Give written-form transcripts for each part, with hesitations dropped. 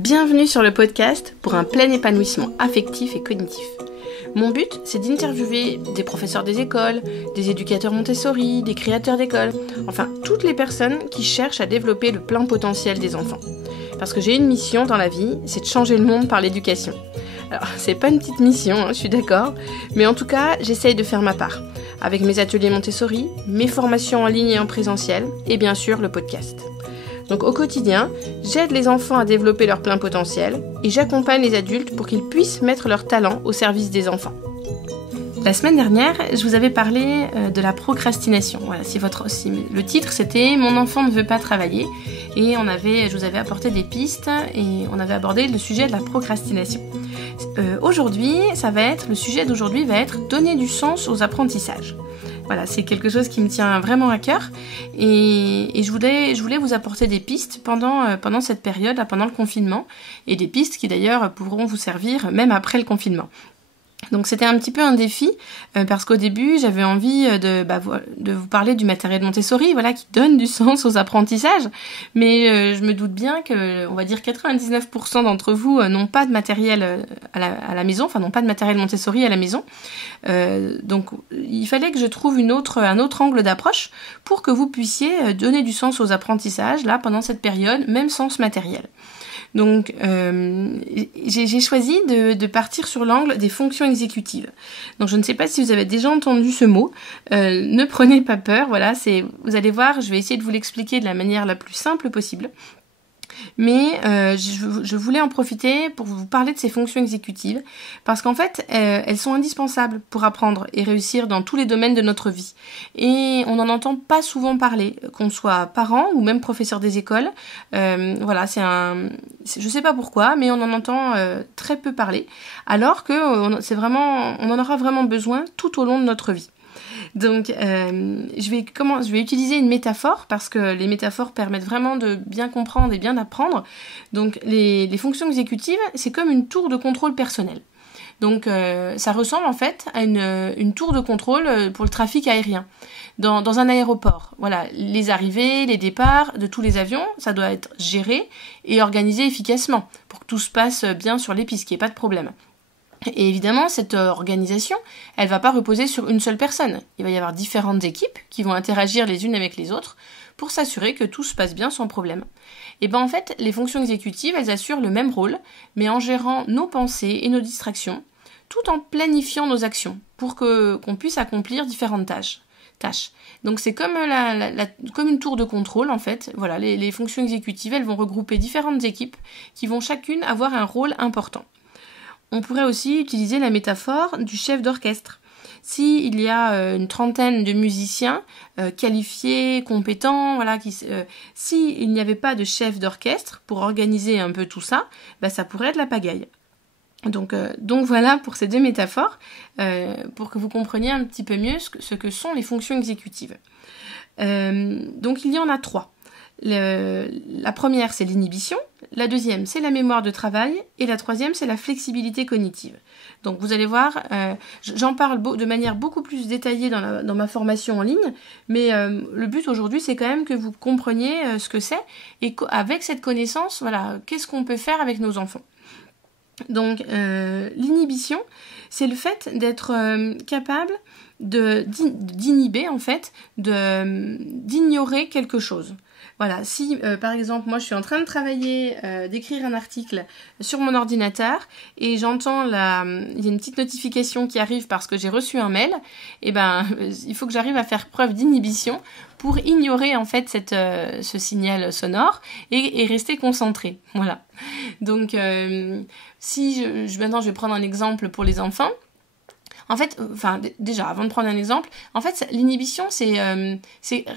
Bienvenue sur le podcast pour un plein épanouissement affectif et cognitif. Mon but, c'est d'interviewer des professeurs des écoles, des éducateurs Montessori, des créateurs d'écoles, enfin toutes les personnes qui cherchent à développer le plein potentiel des enfants. Parce que j'ai une mission dans la vie, c'est de changer le monde par l'éducation. Alors, c'est pas une petite mission, je suis d'accord, mais en tout cas, j'essaye de faire ma part, avec mes ateliers Montessori, mes formations en ligne et en présentiel, et bien sûr le podcast. Donc au quotidien, j'aide les enfants à développer leur plein potentiel et j'accompagne les adultes pour qu'ils puissent mettre leur talent au service des enfants. La semaine dernière, je vous avais parlé de la procrastination. Voilà, si le titre c'était « Mon enfant ne veut pas travailler » et je vous avais apporté des pistes et on avait abordé le sujet de la procrastination. Le sujet d'aujourd'hui va être « Donner du sens aux apprentissages ». Voilà, c'est quelque chose qui me tient vraiment à cœur et je voulais vous apporter des pistes pendant cette période, là, pendant le confinement, et des pistes qui d'ailleurs pourront vous servir même après le confinement. Donc c'était un petit peu un défi parce qu'au début j'avais envie de vous parler du matériel Montessori, voilà, qui donne du sens aux apprentissages, mais je me doute bien que on va dire 99% d'entre vous n'ont pas de matériel à la maison, enfin n'ont pas de matériel Montessori à la maison. Donc il fallait que je trouve un autre angle d'approche pour que vous puissiez donner du sens aux apprentissages là pendant cette période, même sans ce matériel. Donc, j'ai choisi de partir sur l'angle des fonctions exécutives. Donc, je ne sais pas si vous avez déjà entendu ce mot. Ne prenez pas peur. Voilà, vous allez voir, je vais essayer de vous l'expliquer de la manière la plus simple possible. Mais je voulais en profiter pour vous parler de ces fonctions exécutives parce qu'en fait, elles sont indispensables pour apprendre et réussir dans tous les domaines de notre vie. Et on n'en entend pas souvent parler, qu'on soit parent ou même professeur des écoles. Voilà, je sais pas pourquoi, mais on en entend très peu parler, alors que on en aura vraiment besoin tout au long de notre vie. Donc, je vais utiliser une métaphore parce que les métaphores permettent vraiment de bien comprendre et bien apprendre. Donc, les fonctions exécutives, c'est comme une tour de contrôle personnel. Donc, ça ressemble en fait à une tour de contrôle pour le trafic aérien dans un aéroport. Voilà, les arrivées, les départs de tous les avions, ça doit être géré et organisé efficacement pour que tout se passe bien sur les pistes, qu'il n'y ait pas de problème. Et évidemment, cette organisation, elle va pas reposer sur une seule personne. Il va y avoir différentes équipes qui vont interagir les unes avec les autres pour s'assurer que tout se passe bien sans problème. Et en fait, les fonctions exécutives, elles assurent le même rôle, mais en gérant nos pensées et nos distractions, tout en planifiant nos actions pour qu'on puisse accomplir différentes tâches. Donc c'est comme comme une tour de contrôle en fait. Voilà, les fonctions exécutives, elles vont regrouper différentes équipes qui vont chacune avoir un rôle important. On pourrait aussi utiliser la métaphore du chef d'orchestre. S'il y a une trentaine de musiciens qualifiés, compétents, voilà, s'il n'y avait pas de chef d'orchestre pour organiser un peu tout ça, ça pourrait être la pagaille. Donc voilà pour ces deux métaphores, pour que vous compreniez un petit peu mieux ce que sont les fonctions exécutives. Donc il y en a trois. La première, c'est l'inhibition. La deuxième, c'est la mémoire de travail. Et la troisième, c'est la flexibilité cognitive. Donc, vous allez voir, j'en parle de manière beaucoup plus détaillée dans ma formation en ligne. Mais le but aujourd'hui, c'est quand même que vous compreniez ce que c'est. Et avec cette connaissance, voilà, qu'est-ce qu'on peut faire avec nos enfants. Donc, l'inhibition, c'est le fait d'être capable d'inhiber, en fait, d'ignorer quelque chose. Voilà, si par exemple moi je suis en train de travailler, d'écrire un article sur mon ordinateur et j'entends il y a une petite notification qui arrive parce que j'ai reçu un mail, il faut que j'arrive à faire preuve d'inhibition pour ignorer en fait ce signal sonore et rester concentré. Voilà. Donc maintenant je vais prendre un exemple pour les enfants. En fait, déjà, avant de prendre un exemple, en fait, l'inhibition, c'est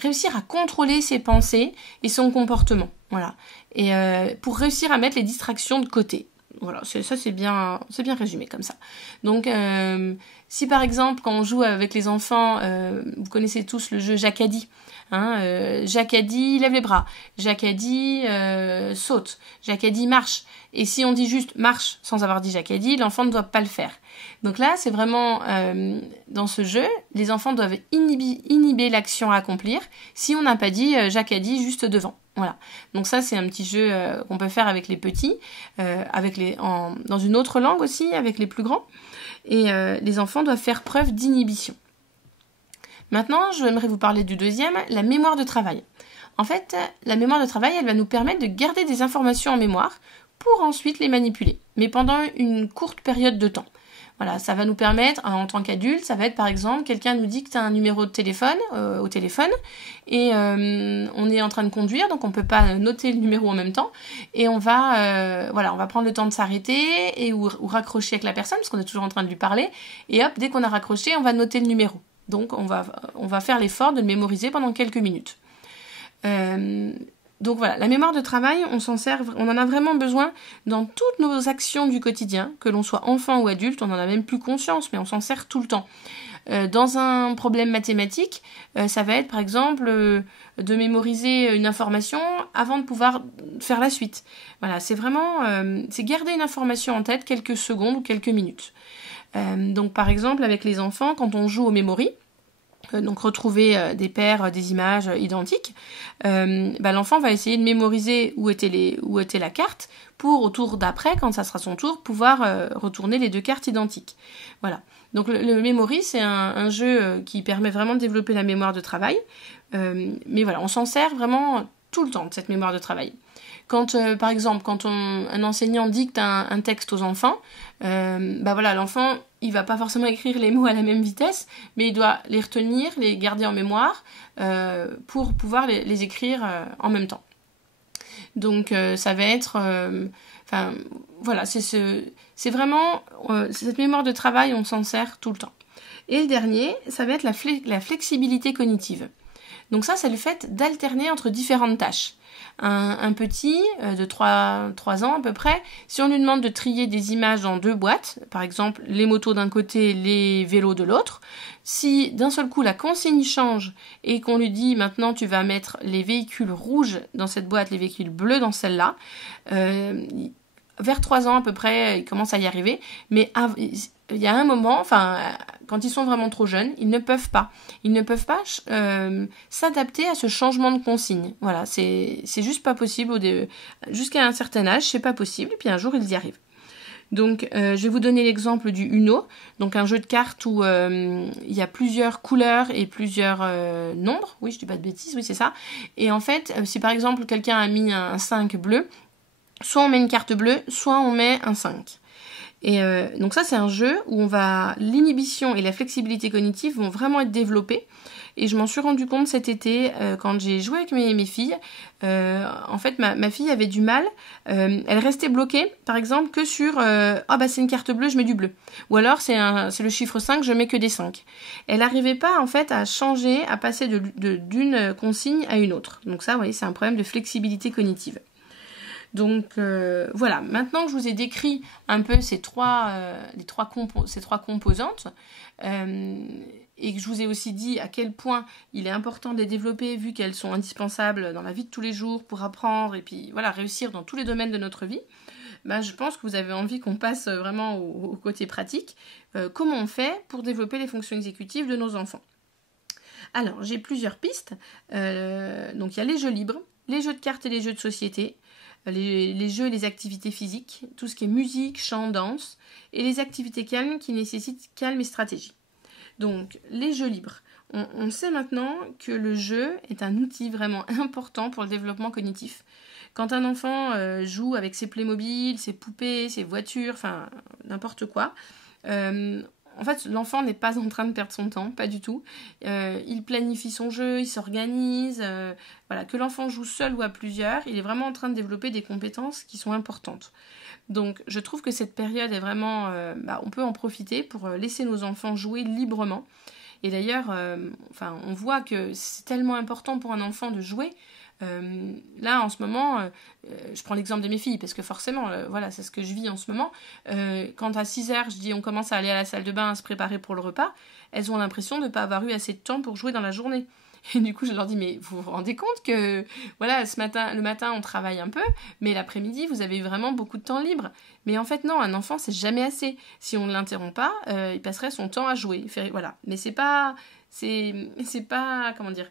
réussir à contrôler ses pensées et son comportement. Voilà. Et pour réussir à mettre les distractions de côté. Voilà, c'est bien résumé comme ça. Donc, si par exemple, quand on joue avec les enfants, vous connaissez tous le jeu Jacques a dit. Jacques a dit lève les bras, Jacques a dit saute, Jacques a dit marche. Et si on dit juste marche sans avoir dit Jacques a dit, l'enfant ne doit pas le faire. Donc là, c'est vraiment dans ce jeu, les enfants doivent inhiber l'action à accomplir si on n'a pas dit Jacques a dit juste devant. Voilà. Donc ça, c'est un petit jeu qu'on peut faire avec les petits, dans une autre langue aussi, avec les plus grands. Et les enfants doivent faire preuve d'inhibition. Maintenant, j'aimerais vous parler du deuxième, la mémoire de travail. En fait, la mémoire de travail, elle va nous permettre de garder des informations en mémoire pour ensuite les manipuler, mais pendant une courte période de temps. Voilà, ça va nous permettre, en tant qu'adulte, ça va être par exemple, quelqu'un nous dit que tu as un numéro de téléphone au téléphone et on est en train de conduire, donc on ne peut pas noter le numéro en même temps et on va prendre le temps de s'arrêter ou raccrocher avec la personne parce qu'on est toujours en train de lui parler et hop, dès qu'on a raccroché, on va noter le numéro. Donc on va faire l'effort de le mémoriser pendant quelques minutes. Donc voilà, la mémoire de travail, on en a vraiment besoin dans toutes nos actions du quotidien, que l'on soit enfant ou adulte, on n'en a même plus conscience, mais on s'en sert tout le temps. Dans un problème mathématique, ça va être par exemple de mémoriser une information avant de pouvoir faire la suite. Voilà, c'est garder une information en tête quelques secondes ou quelques minutes. Donc par exemple, avec les enfants, quand on joue au memory, donc retrouver des paires, des images identiques, l'enfant va essayer de mémoriser où était la carte pour, au tour d'après, quand ça sera son tour, pouvoir retourner les deux cartes identiques. Voilà. Donc le memory, c'est un jeu qui permet vraiment de développer la mémoire de travail, mais voilà, on s'en sert vraiment tout le temps de cette mémoire de travail. Quand, par exemple, quand un enseignant dicte un texte aux enfants, l'enfant, il va pas forcément écrire les mots à la même vitesse, mais il doit les retenir, les garder en mémoire pour pouvoir les écrire en même temps. Donc, ça va être... c'est vraiment... cette mémoire de travail, on s'en sert tout le temps. Et le dernier, ça va être la flexibilité cognitive. Donc ça, c'est le fait d'alterner entre différentes tâches. Un petit de 3 ans à peu près, si on lui demande de trier des images dans 2 boîtes, par exemple les motos d'un côté, les vélos de l'autre, si d'un seul coup la consigne change et qu'on lui dit maintenant tu vas mettre les véhicules rouges dans cette boîte, les véhicules bleus dans celle-là, vers 3 ans à peu près, ils commencent à y arriver, mais il y a un moment, quand ils sont vraiment trop jeunes, ils ne peuvent pas s'adapter à ce changement de consigne. Voilà, c'est juste pas possible jusqu'à un certain âge, c'est pas possible, et puis un jour ils y arrivent. Donc, je vais vous donner l'exemple du Uno, donc un jeu de cartes où il y a plusieurs couleurs et plusieurs nombres. Oui, je dis pas de bêtises, oui c'est ça. Et en fait, si par exemple quelqu'un a mis un 5 bleu, soit on met une carte bleue, soit on met un 5. Et donc ça, c'est un jeu où l'inhibition et la flexibilité cognitive vont vraiment être développées. Et je m'en suis rendu compte cet été quand j'ai joué avec mes filles. En fait, ma fille avait du mal. Elle restait bloquée, par exemple, que sur c'est une carte bleue, je mets du bleu. Ou alors c'est le chiffre 5, je mets que des 5. Elle n'arrivait pas en fait à changer, à passer d'une consigne à une autre. Donc ça, vous voyez, c'est un problème de flexibilité cognitive. Donc voilà, maintenant que je vous ai décrit un peu ces trois composantes et que je vous ai aussi dit à quel point il est important de les développer vu qu'elles sont indispensables dans la vie de tous les jours pour apprendre et puis voilà, réussir dans tous les domaines de notre vie, je pense que vous avez envie qu'on passe vraiment au côté pratique. Comment on fait pour développer les fonctions exécutives de nos enfants ? Alors, j'ai plusieurs pistes. Donc il y a les jeux libres, les jeux de cartes et les jeux de société, les jeux et les activités physiques, tout ce qui est musique, chant, danse, et les activités calmes qui nécessitent calme et stratégie. Donc, les jeux libres. On sait maintenant que le jeu est un outil vraiment important pour le développement cognitif. Quand un enfant joue avec ses Playmobil, ses poupées, ses voitures, n'importe quoi, en fait, l'enfant n'est pas en train de perdre son temps, pas du tout. Il planifie son jeu, il s'organise. Que l'enfant joue seul ou à plusieurs, il est vraiment en train de développer des compétences qui sont importantes. Donc, je trouve que cette période est vraiment... on peut en profiter pour laisser nos enfants jouer librement. Et d'ailleurs, on voit que c'est tellement important pour un enfant de jouer. Là, en ce moment, je prends l'exemple de mes filles, parce que forcément, c'est ce que je vis en ce moment. Quand à 6h, je dis on commence à aller à la salle de bain, à se préparer pour le repas, elles ont l'impression de ne pas avoir eu assez de temps pour jouer dans la journée. Et du coup, je leur dis, mais vous vous rendez compte que, le matin, on travaille un peu, mais l'après-midi, vous avez vraiment beaucoup de temps libre. Mais en fait, non, un enfant, c'est jamais assez. Si on ne l'interrompt pas, il passerait son temps à jouer. Mais c'est pas, comment dire,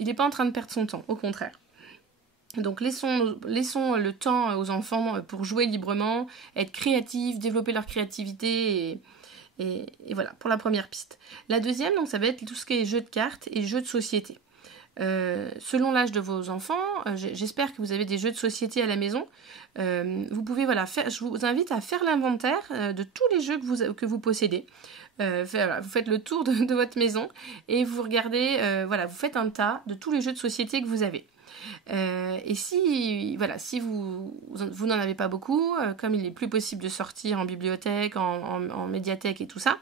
il n'est pas en train de perdre son temps, au contraire. Donc laissons le temps aux enfants pour jouer librement, être créatifs, développer leur créativité et voilà pour la première piste. La deuxième, donc, ça va être tout ce qui est jeux de cartes et jeux de société. Selon l'âge de vos enfants, j'espère que vous avez des jeux de société à la maison. Vous pouvez je vous invite à faire l'inventaire de tous les jeux que vous possédez. Vous faites le tour de votre maison et vous regardez, vous faites un tas de tous les jeux de société que vous avez. Et si vous n'en avez pas beaucoup, comme il n'est plus possible de sortir en bibliothèque, en médiathèque et tout ça,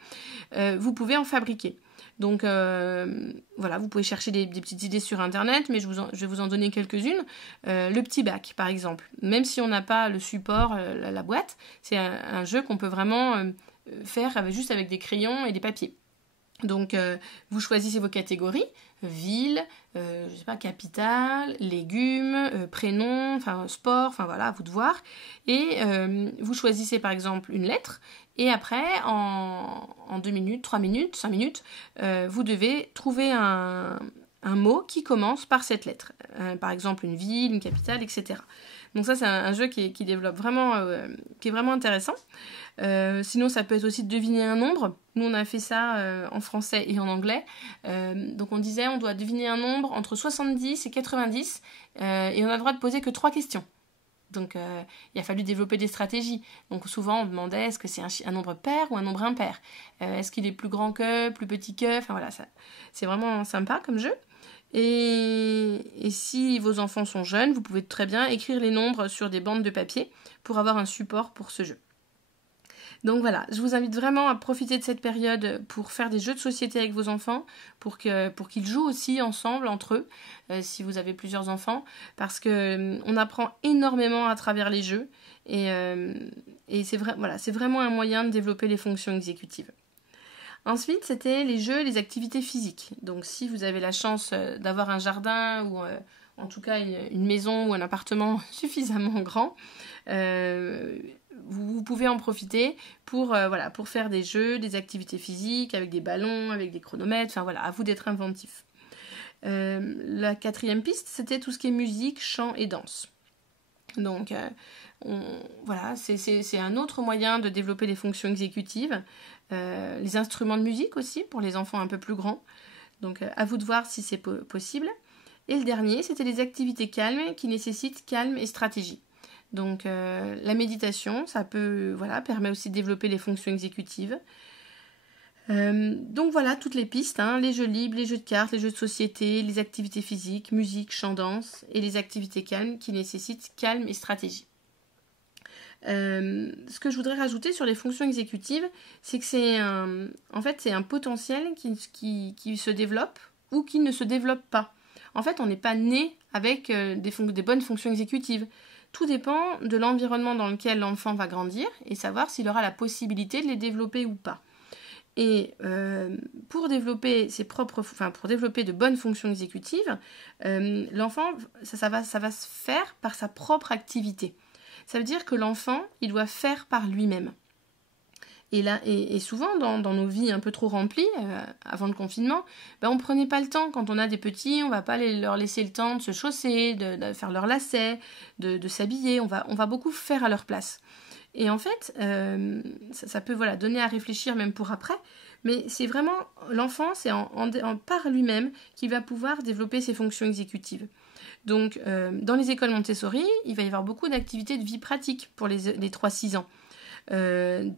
vous pouvez en fabriquer. Donc vous pouvez chercher des petites idées sur internet, mais je vais vous en donner quelques-unes. Le petit bac, par exemple. Même si on n'a pas le support, la boîte, c'est un jeu qu'on peut vraiment faire juste avec des crayons et des papiers. Donc vous choisissez vos catégories, ville, capitale, légumes, prénom, sport, à vous de voir. Et vous choisissez par exemple une lettre. Et après, en 2 minutes, 3 minutes, 5 minutes, vous devez trouver un mot qui commence par cette lettre. Par exemple, une ville, une capitale, etc. Donc ça, c'est un jeu qui développe vraiment, qui est vraiment intéressant. Sinon, ça peut être aussi de deviner un nombre. Nous, on a fait ça en français et en anglais. Donc on disait, on doit deviner un nombre entre 70 et 90 et on a le droit de poser que 3 questions. Donc, il a fallu développer des stratégies. Donc, souvent, on demandait est-ce que c'est un nombre pair ou un nombre impair. Est-ce qu'il est plus grand que, plus petit que. C'est vraiment sympa comme jeu. Et si vos enfants sont jeunes, vous pouvez très bien écrire les nombres sur des bandes de papier pour avoir un support pour ce jeu. Donc voilà, je vous invite vraiment à profiter de cette période pour faire des jeux de société avec vos enfants, pour qu'ils jouent aussi ensemble, entre eux, si vous avez plusieurs enfants, parce qu'on apprend énormément à travers les jeux, et c'est vraiment un moyen de développer les fonctions exécutives. Ensuite, c'était les jeux et les activités physiques. Donc si vous avez la chance d'avoir un jardin ou en tout cas une maison ou un appartement suffisamment grand, vous pouvez en profiter pour faire des jeux, des activités physiques avec des ballons, avec des chronomètres, à vous d'être inventif. La 4e piste, c'était tout ce qui est musique, chant et danse. Donc c'est un autre moyen de développer les fonctions exécutives. Les instruments de musique aussi pour les enfants un peu plus grands. Donc à vous de voir si c'est possible. Et le dernier, c'était les activités calmes qui nécessitent calme et stratégie. Donc la méditation, ça permet aussi de développer les fonctions exécutives. Donc voilà toutes les pistes, les jeux libres, les jeux de cartes, les jeux de société, les activités physiques, musique, chant, danse et les activités calmes qui nécessitent calme et stratégie. Ce que je voudrais rajouter sur les fonctions exécutives, c'est que c'est un potentiel qui se développe ou qui ne se développe pas. En fait, on n'est pas né avec des bonnes fonctions exécutives. Tout dépend de l'environnement dans lequel l'enfant va grandir et savoir s'il aura la possibilité de les développer ou pas. Et pour développer pour développer de bonnes fonctions exécutives, l'enfant, ça va se faire par sa propre activité. Ça veut dire que l'enfant, il doit faire par lui-même. Et souvent, dans nos vies un peu trop remplies, avant le confinement, on ne prenait pas le temps. Quand on a des petits, on ne va pas leur laisser le temps de se chausser, de faire leurs lacets, de s'habiller. On va beaucoup faire à leur place. Et en fait, ça peut donner à réfléchir même pour après. Mais c'est vraiment l'enfant, c'est par lui-même qu'il va pouvoir développer ses fonctions exécutives. Donc, dans les écoles Montessori, il va y avoir beaucoup d'activités de vie pratique pour les 3-6 ans.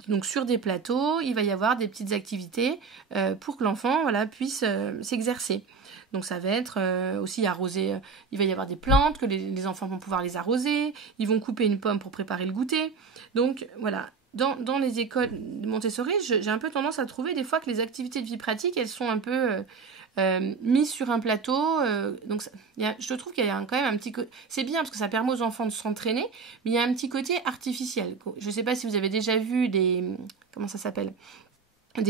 Donc sur des plateaux, il va y avoir des petites activités pour que l'enfant puisse s'exercer. Donc ça va être aussi arroser, il va y avoir des plantes que les enfants vont pouvoir les arroser, ils vont couper une pomme pour préparer le goûter. Donc voilà, dans les écoles Montessori, j'ai un peu tendance à trouver des fois que les activités de vie pratique, elles sont un peu mises sur un plateau. Donc je trouve qu'il y a quand même un petit côté... C'est bien parce que ça permet aux enfants de s'entraîner, mais il y a un petit côté artificiel. Je ne sais pas si vous avez déjà vu des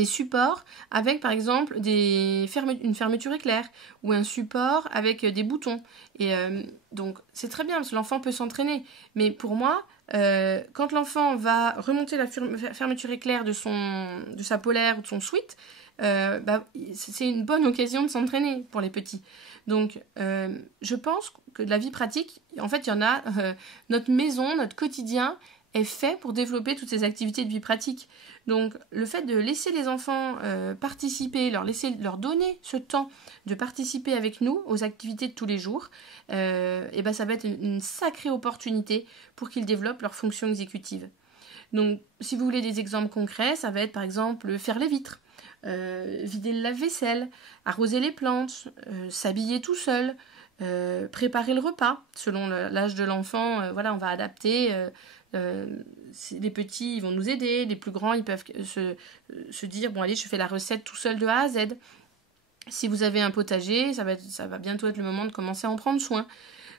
supports avec par exemple une fermeture éclair ou un support avec des boutons. Et donc c'est très bien parce que l'enfant peut s'entraîner. Mais pour moi, quand l'enfant va remonter la fermeture éclair de sa polaire ou de son sweat, c'est une bonne occasion de s'entraîner pour les petits. Donc, je pense que la vie pratique, en fait, il y en a, notre maison, notre quotidien est fait pour développer toutes ces activités de vie pratique. Donc, le fait de laisser les enfants participer, leur donner ce temps de participer avec nous aux activités de tous les jours, et ben ça va être une sacrée opportunité pour qu'ils développent leurs fonctions exécutives. Donc, si vous voulez des exemples concrets, ça va être par exemple faire les vitres, vider le lave-vaisselle, arroser les plantes, s'habiller tout seul, préparer le repas. Selon l'âge de l'enfant, voilà, on va adapter. Les petits, ils vont nous aider. Les plus grands, ils peuvent se dire, bon allez, je fais la recette tout seul de A à Z. Si vous avez un potager, ça va bientôt être le moment de commencer à en prendre soin.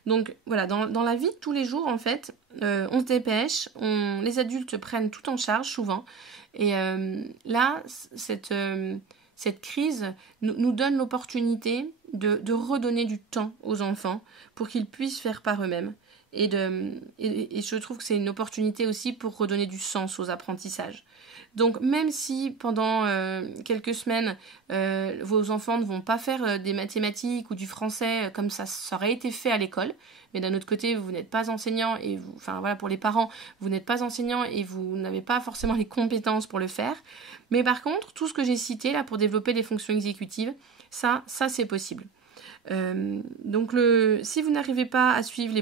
Donc voilà, dans la vie de tous les jours, en fait, on se dépêche, les adultes prennent tout en charge souvent. Et là, cette crise nous donne l'opportunité de redonner du temps aux enfants pour qu'ils puissent faire par eux-mêmes. Et je trouve que c'est une opportunité aussi pour redonner du sens aux apprentissages. Donc même si pendant quelques semaines, vos enfants ne vont pas faire des mathématiques ou du français comme ça aurait été fait à l'école, mais d'un autre côté, vous n'êtes pas enseignant, pour les parents, vous n'êtes pas enseignant et vous n'avez pas forcément les compétences pour le faire. Mais par contre, tout ce que j'ai cité là pour développer les fonctions exécutives, ça c'est possible. Donc si vous n'arrivez pas à suivre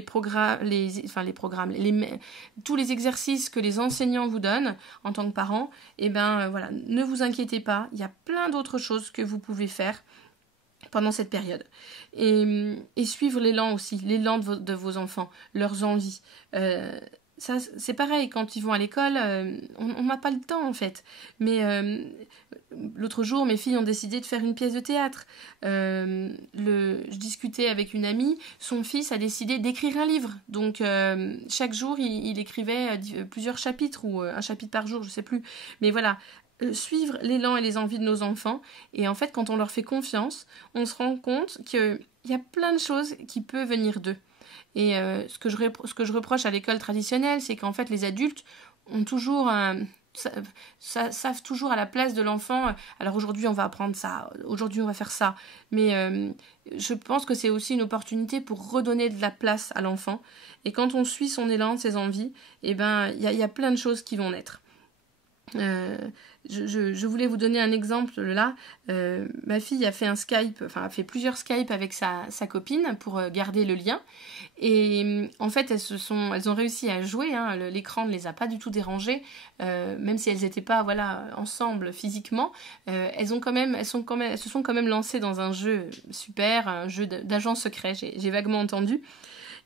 tous les exercices que les enseignants vous donnent en tant que parent, ne vous inquiétez pas, il y a plein d'autres choses que vous pouvez faire pendant cette période. Et suivre l'élan aussi, l'élan de vos enfants, leurs envies. Ça, c'est pareil, quand ils vont à l'école, on n'a pas le temps en fait. Mais l'autre jour, mes filles ont décidé de faire une pièce de théâtre. Je discutais avec une amie, son fils a décidé d'écrire un livre. Donc chaque jour, il écrivait plusieurs chapitres, ou un chapitre par jour, je ne sais plus. Mais voilà, suivre l'élan et les envies de nos enfants. Et en fait, quand on leur fait confiance, on se rend compte qu'il y a plein de choses qui peuvent venir d'eux. Et ce que je reproche à l'école traditionnelle, c'est qu'en fait les adultes ont toujours savent toujours à la place de l'enfant, alors aujourd'hui on va apprendre ça, aujourd'hui on va faire ça. Mais je pense que c'est aussi une opportunité pour redonner de la place à l'enfant. Et quand on suit son élan, ses envies, il y a plein de choses qui vont naître. Je voulais vous donner un exemple là. Ma fille a fait a fait plusieurs Skype avec sa copine pour garder le lien. Et en fait, elles ont réussi à jouer. Hein, l'écran ne les a pas du tout dérangées, même si elles n'étaient pas ensemble physiquement. Elles se sont quand même lancées dans un jeu super, un jeu d'agent secret. J'ai vaguement entendu.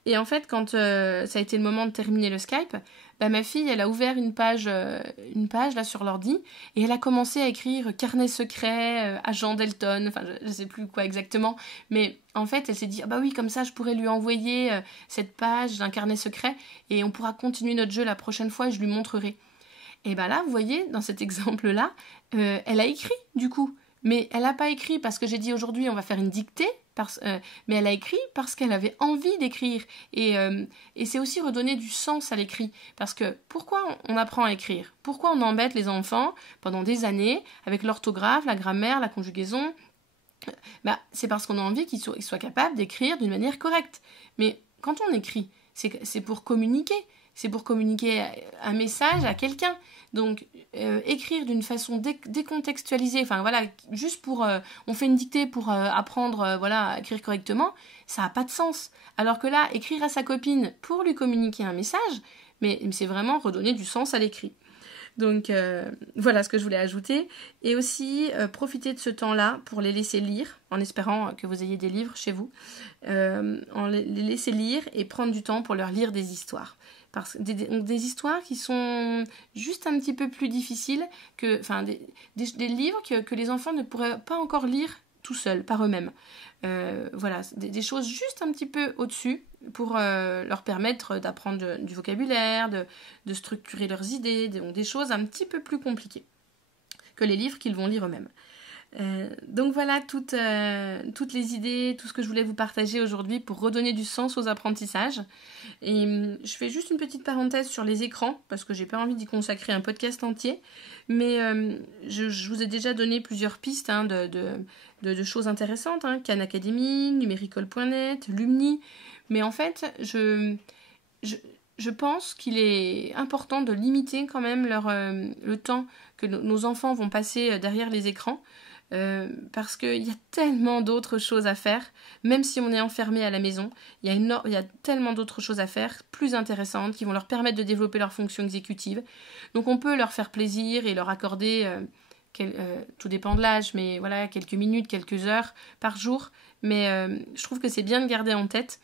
Et en fait, quand ça a été le moment de terminer le Skype, ma fille, elle a ouvert une page là sur l'ordi et elle a commencé à écrire carnet secret, agent Delton, enfin je sais plus quoi exactement, mais en fait elle s'est dit oui, comme ça je pourrais lui envoyer cette page d'un carnet secret et on pourra continuer notre jeu la prochaine fois et je lui montrerai. Et là, vous voyez, dans cet exemple-là, elle a écrit du coup. Mais elle n'a pas écrit parce que j'ai dit aujourd'hui on va faire une dictée, mais elle a écrit parce qu'elle avait envie d'écrire. Et c'est aussi redonner du sens à l'écrit. Parce que pourquoi on apprend à écrire ? Pourquoi on embête les enfants pendant des années avec l'orthographe, la grammaire, la conjugaison ? C'est parce qu'on a envie qu'ils soient capables d'écrire d'une manière correcte. Mais quand on écrit, c'est pour communiquer. C'est pour communiquer un message à quelqu'un. Donc, écrire d'une façon décontextualisée, juste pour... on fait une dictée pour apprendre à écrire correctement, ça n'a pas de sens. Alors que là, écrire à sa copine pour lui communiquer un message, mais c'est vraiment redonner du sens à l'écrit. Donc, voilà ce que je voulais ajouter. Et aussi, profiter de ce temps-là pour les laisser lire, en espérant que vous ayez des livres chez vous. Les laisser lire et prendre du temps pour leur lire des histoires. Des histoires qui sont juste un petit peu plus difficiles que des livres que les enfants ne pourraient pas encore lire tout seuls, par eux-mêmes. Des choses juste un petit peu au-dessus pour leur permettre d'apprendre du vocabulaire, de structurer leurs idées, donc des choses un petit peu plus compliquées que les livres qu'ils vont lire eux-mêmes. Donc voilà toutes les idées, tout ce que je voulais vous partager aujourd'hui pour redonner du sens aux apprentissages. Et je fais juste une petite parenthèse sur les écrans, parce que j'ai pas envie d'y consacrer un podcast entier, mais je vous ai déjà donné plusieurs pistes de choses intéressantes, Khan Academy, numérical.net, Lumni, mais en fait, je pense qu'il est important de limiter quand même le temps que nos enfants vont passer derrière les écrans, parce qu'il y a tellement d'autres choses à faire, même si on est enfermé à la maison, il y a tellement d'autres choses à faire, plus intéressantes, qui vont leur permettre de développer leurs fonctions exécutives. Donc on peut leur faire plaisir et leur accorder, tout dépend de l'âge, mais voilà, quelques minutes, quelques heures par jour. Mais je trouve que c'est bien de garder en tête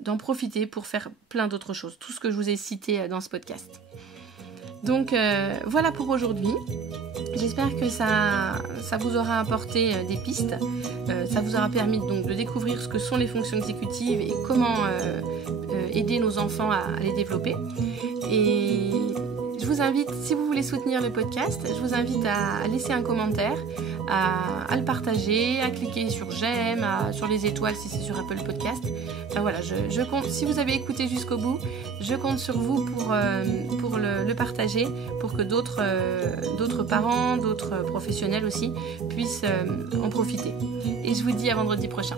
d'en profiter pour faire plein d'autres choses, tout ce que je vous ai cité dans ce podcast. Donc voilà pour aujourd'hui. J'espère que ça vous aura apporté des pistes. Ça vous aura permis donc de découvrir ce que sont les fonctions exécutives et comment aider nos enfants à les développer. Et je vous invite, si vous voulez soutenir le podcast, je vous invite à laisser un commentaire, à le partager, à cliquer sur j'aime, sur les étoiles si c'est sur Apple Podcast. Enfin voilà, je compte, si vous avez écouté jusqu'au bout, je compte sur vous pour le partager, pour que d'autres parents, d'autres professionnels aussi puissent en profiter. Et je vous dis à vendredi prochain.